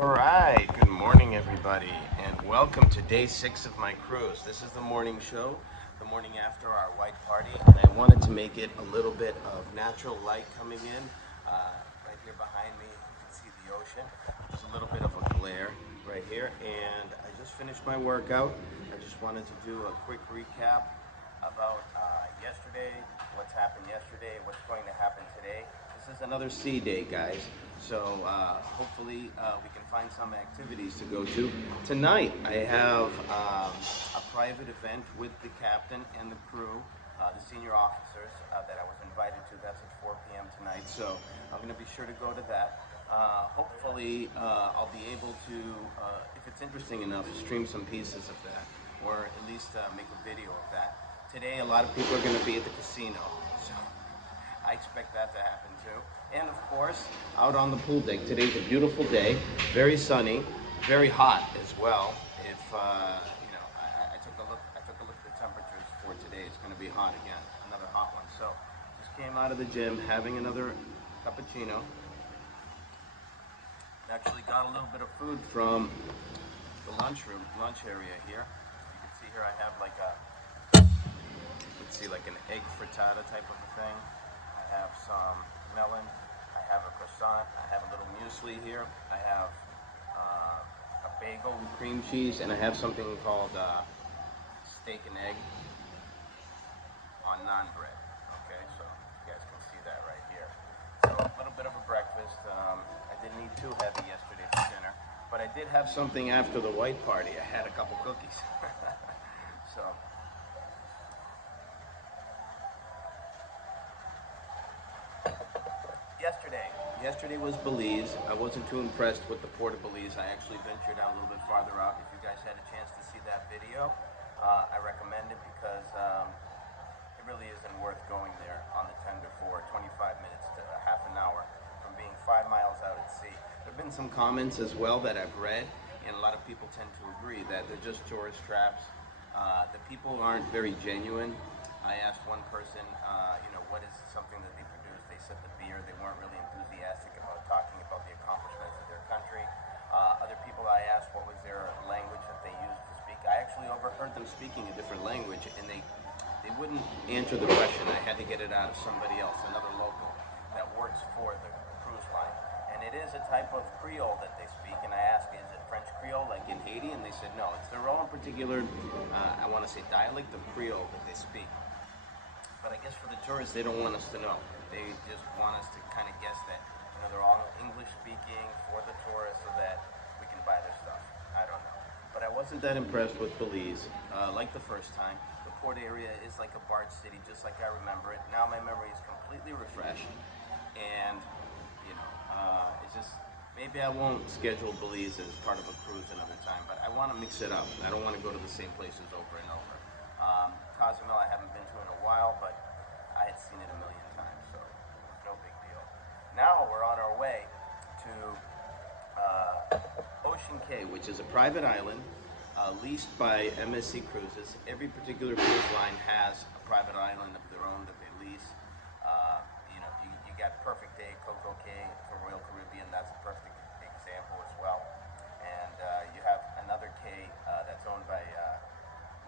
All right, good morning everybody, and welcome to day 6 of my cruise. This is the morning show, the morning after our white party, and I wanted to make it a little bit of natural light coming in. Right here behind me, you can see the ocean. There's a little bit of a glare right here, and I just finished my workout. I just wanted to do a quick recap about yesterday, what's happened yesterday, what's going to happen today. This is another sea day, guys. So hopefully we can find some activities to go to. Tonight I have a private event with the captain and the crew, the senior officers that I was invited to. That's at 4 p.m. tonight. So I'm going to be sure to go to that. Hopefully I'll be able to, if it's interesting enough, stream some pieces of that, or at least make a video of that. Today a lot of people are going to be at the casino, so I expect that to happen too. And of course, out on the pool deck. Today's a beautiful day, very sunny, very hot as well. If I took a look at the temperatures for today. It's going to be hot again, another hot one. So just came out of the gym, having another cappuccino. Actually got a little bit of food from the lunch area here. You can see here I have like like an egg frittata type of a thing. I have some melon. I have a croissant. I have a little muesli here. I have a bagel with cream cheese, and I have something called steak and egg on naan bread. Okay, so you guys can see that right here. So a little bit of a breakfast. I didn't eat too heavy yesterday for dinner, but I did have something after the white party. I had a couple cookies. So. Yesterday was Belize. I wasn't too impressed with the port of Belize. I actually ventured out a little bit farther out. If you guys had a chance to see that video, I recommend it because it really isn't worth going there on the tender for 25 minutes to half an hour from being 5 miles out at sea. There have been some comments as well that I've read, and a lot of people tend to agree that they're just tourist traps. The people aren't very genuine. I asked one person, what is something that they produce? They said the beer. They weren't really enthusiastic about talking about the accomplishments of their country. Other people I asked what was their language that they used to speak. I actually overheard them speaking a different language, and they wouldn't answer the question. I had to get it out of somebody else, another local that works for the cruise line. And it is a type of Creole that they speak, and I asked, is it French Creole like in Haiti? And they said no, it's their own particular, I want to say dialect of Creole that they speak. But I guess for the tourists, they don't want us to know. They just want us to kind of guess that, they're all English speaking for the tourists so that we can buy their stuff. I don't know. But I wasn't that impressed with Belize, like the first time. The port area is like a barge city, just like I remember it. Now my memory is completely refreshed. And, it's just, maybe I won't schedule Belize as part of a cruise another time, but I want to mix it up. I don't want to go to the same places over and over. Cozumel I haven't been to in a while, but I had seen it a million times, so it's no big deal. Now we're on our way to Ocean Cay, which is a private island leased by MSC Cruises. Every particular cruise line has a private island of their own that they lease. You got Perfect Day, Coco Cay for Royal Caribbean. That's a perfect example as well. And you have another Cay that's owned by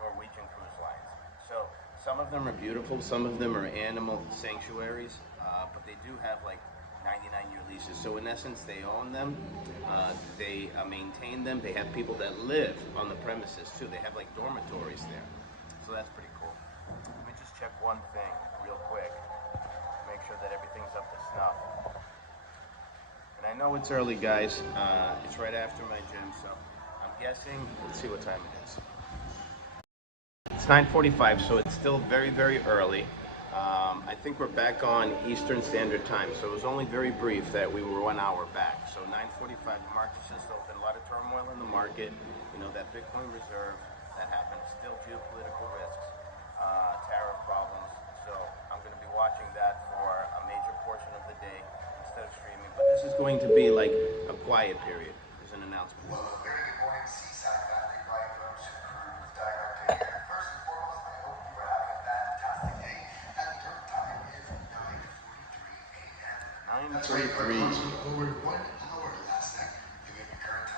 Norwegian Cruise Lines. So some of them are beautiful, some of them are animal sanctuaries, but they do have like 99-year leases. So in essence, they own them, they maintain them, they have people that live on the premises too. They have like dormitories there. So that's pretty cool. Let me just check one thing real quick, make sure that everything's up to snuff. And I know it's early, guys. It's right after my gym, so I'm guessing, let's see what time it is. It's 9:45, so it's still very, very early. I think we're back on Eastern Standard Time, so it was only very brief that we were 1 hour back. So 9:45, the market's just open. A lot of turmoil in the market. That Bitcoin reserve that happened. Still geopolitical risks, tariff problems. So I'm going to be watching that for a major portion of the day instead of streaming. But this is going to be like a quiet period. There's an announcement. Well, a very good morning, Seaside family, by Ocean Cruise Director here. First and foremost, I hope you are having a fantastic day, and the current time is 9:43 a.m. 9:43. Over 1 hour last night. Again, the current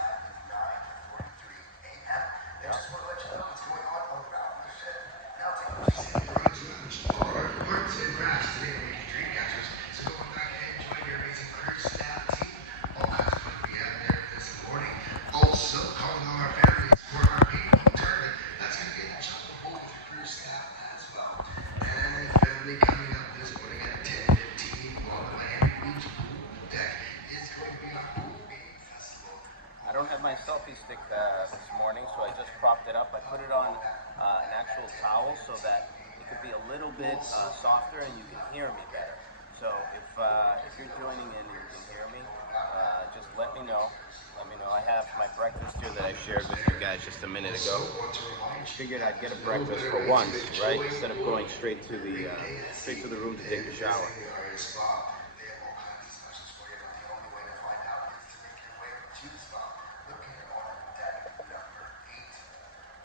my selfie stick this morning, so I just propped it up. I put it on an actual towel so that it could be a little bit softer and you can hear me better. So if you're joining in and you can hear me, just let me know. Let me know. I have my breakfast here that I shared with you guys just a minute ago. Figured I'd get a breakfast for once, right? Instead of going straight to the room to take a shower.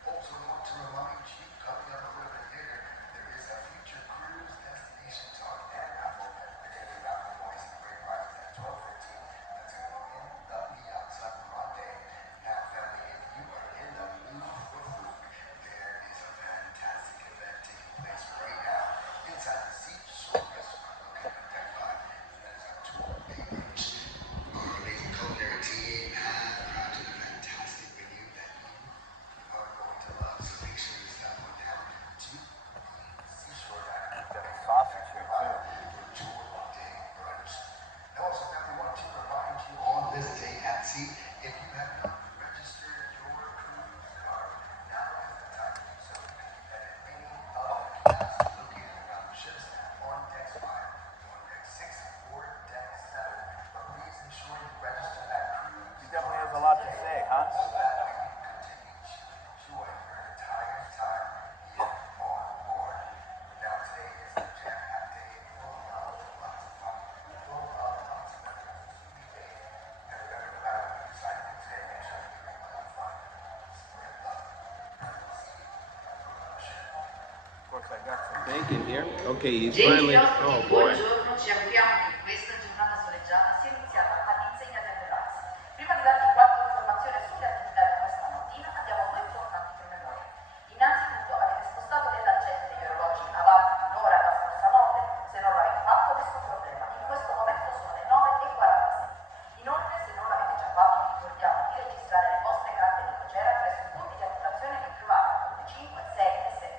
Also want to remind you, coming up a little bit later, there is a future cruise destination talk and raffle. The daily raffle boys and great prizes at 12:15. That's going to be in the Piazza Grande. Now, family, if you are in the mood for food, there is a fantastic event taking place right now inside the Seashore Restaurant located on Deck 5. That is our tour day brunch. Our amazing culinary team has crafted a fantastic menu that you are going to love. So make sure you stop on down to the Seashore Diner. Got a sausage here too. Tour day brunch. Now, also, we want to remind you on this day at sea, if you have not registered your cruise card, now is the time to do so. You can do that at any of the kiosks located around the ships on decks 5, on deck 6, or deck 7. But please ensure you register that cruise He definitely has a lot to say, huh? so that way you can continue to enjoy your entire time here on board. Now, today is a jam-packed day full of lots of fun, full of lots of memories, a sweet day. And remember, no matter what you decide to do today, make sure you include fun, spread love, and we'll see you on the ship. Of course, I got some bacon here. Okay, he's Gentili finally. ospiti, Oh boy. buongiorno, ci auguriamo che questa giornata soleggiata sia iniziata all'insegna del relax. Prima di darvi qualche informazione sulle attività di questa mattina, abbiamo due importanti promemorie. Innanzitutto avete spostato le lancette degli orologi avanti un'ora la scorsa notte, se non l'avete fatto nessun problema, in questo momento sono le 9:46. Inoltre, se non l'avete già fatto, vi ricordiamo di registrare le vostre carte di crociera presso i punti di attivazione che trovate a Ponte 5, 6 e 7.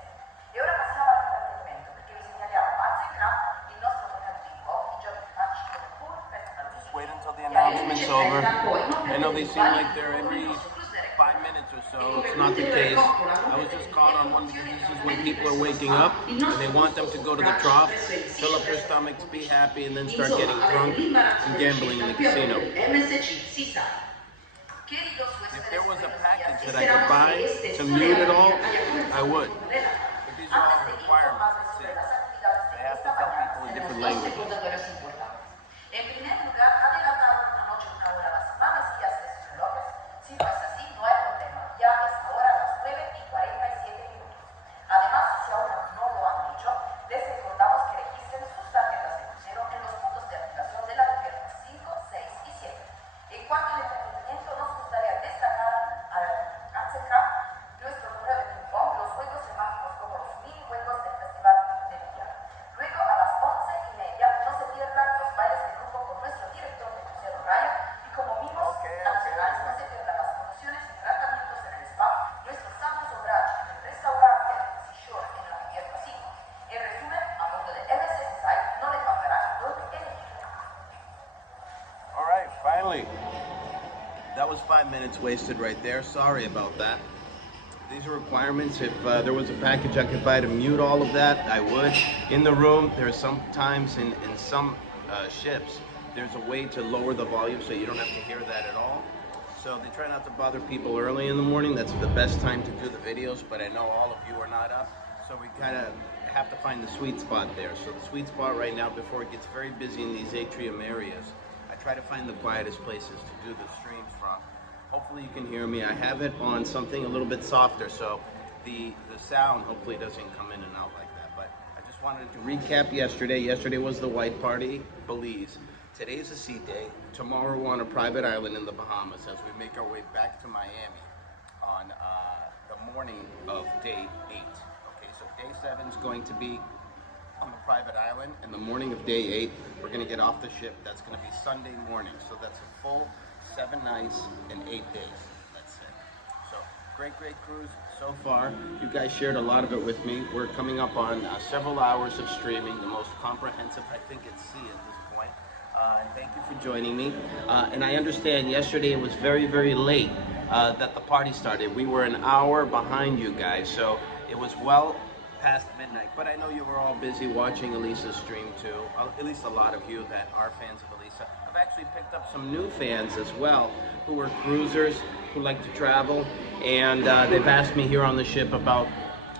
E ora passiamo all'intrattenimento, perché vi segnaliamo Arts and Craft, il nostro mercato di giochi, giochi tematici come pool, festa ludica. Wait until the announcement's over. I know they seem like they're every 5 minutes or so. It's not the case. I was just caught on one because this is when people are waking up and they want them to go to the trough, fill up their stomachs, be happy, and then start getting drunk and gambling in the casino. MSC, si sa. If there was a package that I could buy to mute it all, I would. But these are all requirements. See, I have to tell people in different languages. En primer lugar, adelantaron una noche una hora a la semana, si ya estos relojes. Si no es así, no hay problema. Ya es ahora las 9:47. Además, si aún no lo han hecho, les recordamos que registren sus tarjetas de crucero en los puntos de activación de la cubierta 5, 6 y 7. En cuanto al entretenimiento, nos gustaría destacar al Arts and Craft nuestro número de ping-pong, los juegos temáticos como los minijuegos del Festival de Billar. Luego, a las 11:30, no se pierdan los bailes de grupo con nuestro director de crucero Ryan y como mimos adicionales, no se pierdan las promociones y tratamientos en el spa, nuestros santos obrajes en el restaurante Seashore en la cubierta 5. En resumen, a bordo de MSC no le faltará donde elegir. All right, finally. That was 5 minutes wasted right there. Sorry about that. These are requirements. If there was a package I could buy to mute all of that, I would. In the room, there are sometimes in some ships, there's a way to lower the volume so you don't have to hear that at all. So they try not to bother people early in the morning. That's the best time to do the videos, but I know all of you are not up. So we kind of have to find the sweet spot there. So the sweet spot right now, before it gets very busy in these atrium areas, I try to find the quietest places to do the streams from. Hopefully you can hear me. I have it on something a little bit softer, so the sound hopefully doesn't come in and out like that. But I just wanted to recap yesterday. Yesterday was the white party, Belize. Today's a sea day. Tomorrow we're on a private island in the Bahamas as we make our way back to Miami on the morning of day 8. Okay, so day 7 is going to be on the private island, and the morning of day 8, we're going to get off the ship. That's going to be Sunday morning, so that's a full 7 nights and 8 days, let's say. So, great cruise so far. You guys shared a lot of it with me. We're coming up on several hours of streaming, the most comprehensive, I think, at sea at this point. And thank you for joining me. And I understand yesterday it was very late that the party started. We were an hour behind you guys, so it was well past midnight. But I know you were all busy watching Elisa's stream too. At least a lot of you that are fans of Elisa. I've actually picked up some new fans as well who are cruisers who like to travel, and they've asked me here on the ship about,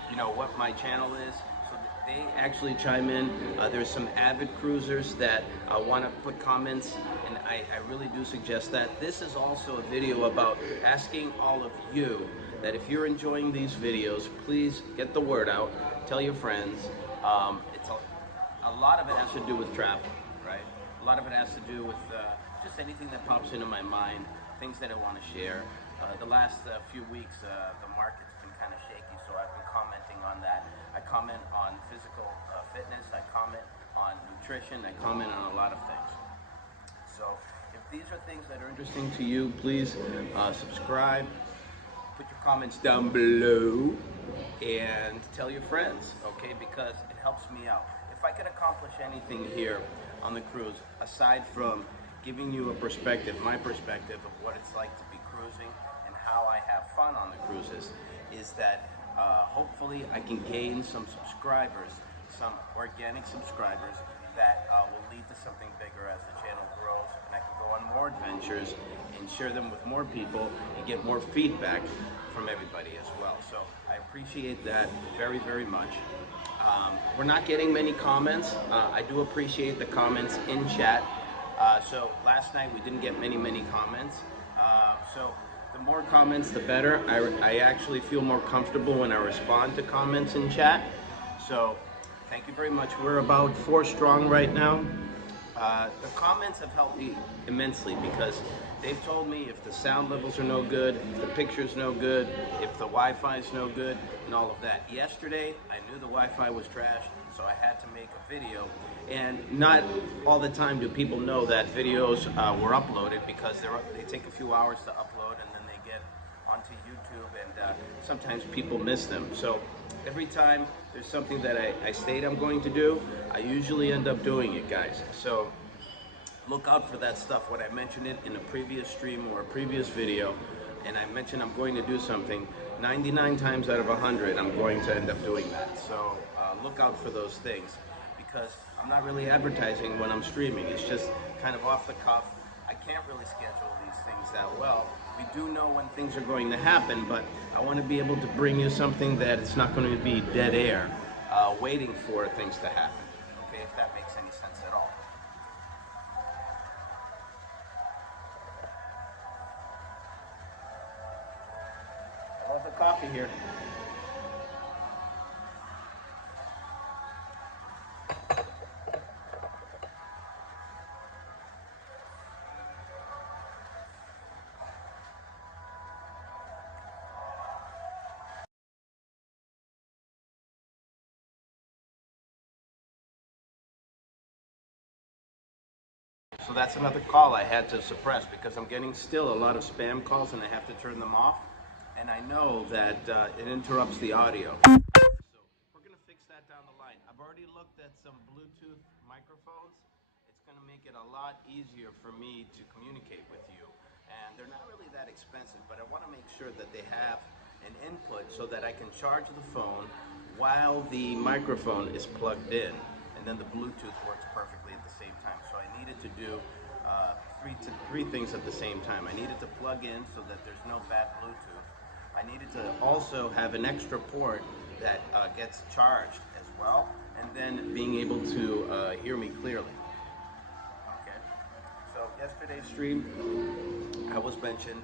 you know, what my channel is. So they actually chime in. There's some avid cruisers that want to put comments, and I really do suggest that. This is also a video about asking all of you that if you're enjoying these videos, please get the word out, tell your friends. It's a lot of it has to do with travel, right? A lot of it has to do with just anything that pops into my mind, things that I want to share. The last few weeks, the market's been kind of shaky, so I've been commenting on that. I comment on physical fitness, I comment on nutrition, I comment on a lot of things. So if these are things that are interesting to you, please subscribe, put your comments down below, and tell your friends, okay? Because it helps me out. If I could accomplish anything here on the cruise, aside from giving you a perspective, my perspective of what it's like to be cruising and how I have fun on the cruises, is that hopefully I can gain some subscribers, some organic subscribers that will lead to something bigger as the channel grows, and I can go on more adventures and share them with more people and get more feedback from everybody as well. So I appreciate that very, very much. We're not getting many comments. I do appreciate the comments in chat. So last night we didn't get many comments. So the more comments, the better. I actually feel more comfortable when I respond to comments in chat. So thank you very much. We're about 4 strong right now. The comments have helped me immensely because they've told me if the sound levels are no good, if the picture's no good, if the Wi-Fi is no good, and all of that. Yesterday, I knew the Wi-Fi was trash, so I had to make a video. And not all the time do people know that videos were uploaded, because they take a few hours to upload and then they get onto YouTube, and sometimes people miss them. So every time there's something that I state I'm going to do, I usually end up doing it, guys. So look out for that stuff. When I mention it in a previous stream or a previous video, and I mention I'm going to do something, 99 times out of 100, I'm going to end up doing that. So look out for those things, because I'm not really advertising when I'm streaming. It's just kind of off the cuff. I can't really schedule these things that well. We do know when things are going to happen, but I want to be able to bring you something that it's not going to be dead air, waiting for things to happen. Okay, if that makes any sense at all. I love the coffee here. So that's another call I had to suppress, because I'm getting still a lot of spam calls and I have to turn them off. And I know that it interrupts the audio. So we're going to fix that down the line. I've already looked at some Bluetooth microphones. It's going to make it a lot easier for me to communicate with you. And they're not really that expensive, but I want to make sure that they have an input so that I can charge the phone while the microphone is plugged in. And then the Bluetooth works perfectly at the same time. So I needed to do three things at the same time. I needed to plug in so that there's no bad Bluetooth. I needed to also have an extra port that gets charged as well, and then being able to hear me clearly. Okay. So yesterday's stream, I was mentioned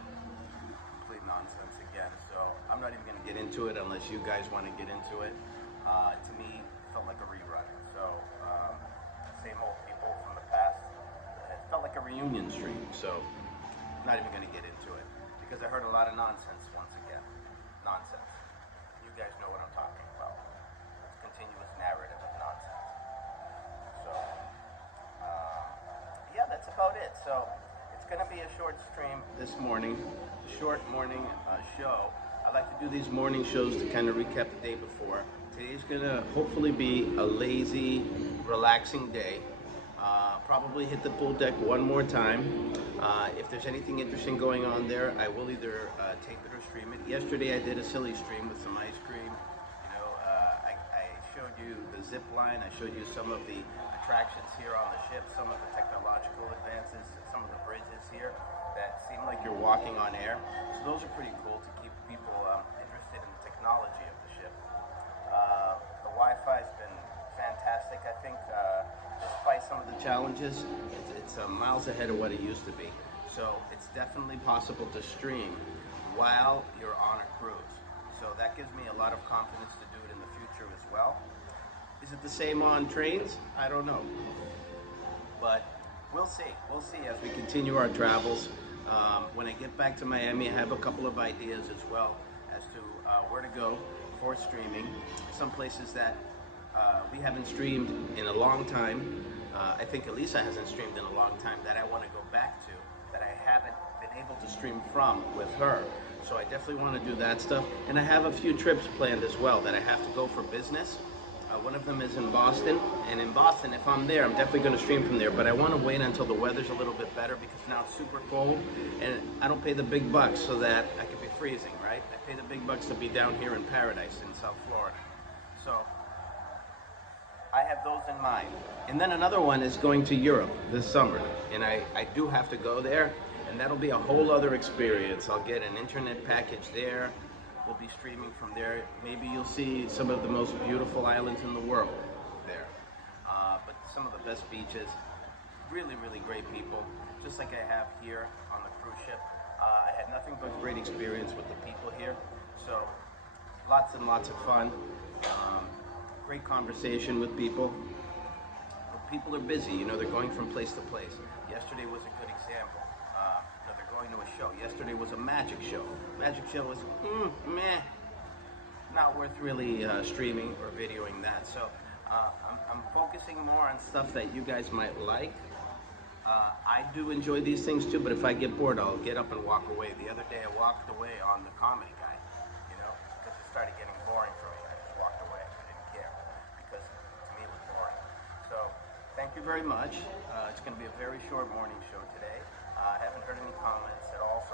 complete nonsense again. So I'm not even going to get into it unless you guys want to get into it. To me, it felt like a rerun. So same old people from the past. It felt like a reunion stream. So I'm not even going to get into it, because I heard a lot of nonsense once again. Nonsense. You guys know what I'm talking about. It's continuous narrative of nonsense. So yeah, that's about it. So it's going to be a short stream this morning, short morning show. I like to do these morning shows to kind of recap the day before. Today's going to hopefully be a lazy, relaxing day. Probably hit the pool deck one more time. If there's anything interesting going on there, I will either tape it or stream it. Yesterday I did a silly stream with some ice cream. You know, I showed you the zip line. I showed you some of the attractions here on the ship, some of the technological advances, some of the bridges here that seem like you're walking on air. So those are pretty cool to keep people interested in the technology of the ship. The Wi-Fi's been fantastic. I think despite some of the challenges, it's miles ahead of what it used to be. So it's definitely possible to stream while you're on a cruise. So that gives me a lot of confidence to do it in the future as well. Is it the same on trains? I don't know. But we'll see. We'll see as we continue our travels. When I get back to Miami, I have a couple of ideas as well as to where to go for streaming. Some places that we haven't streamed in a long time. I think Elisa hasn't streamed in a long time that I want to go back to, that I haven't been able to stream from with her. So I definitely want to do that stuff. And I have a few trips planned as well that I have to go for business. One of them is in Boston, and in Boston, if I'm there, I'm definitely going to stream from there, but I want to wait until the weather's a little bit better because now it's super cold, and I don't pay the big bucks so that I could be freezing, right? I pay the big bucks to be down here in paradise in South Florida. So I have those in mind. And then another one is going to Europe this summer, and I do have to go there, and that'll be a whole other experience. I'll get an internet package there. We'll be streaming from there. Maybe you'll see some of the most beautiful islands in the world there. But some of the best beaches, really, really great people, just like I have here on the cruise ship. I had nothing but great experience with the people here. So lots and lots of fun. Great conversation with people. But people are busy, you know, they're going from place to place. Yesterday was a good example. They're going to a show. Yesterday was a magic show. Magic show was meh, not worth really streaming or videoing that. So I'm focusing more on stuff that you guys might like. I do enjoy these things too, but if I get bored, I'll get up and walk away. The other day I walked away on the Comedy Guy, you know, because it started getting boring for me. I just walked away. I didn't care because to me it was boring. So thank you very much. It's going to be a very short morning show today. I haven't heard any comments at all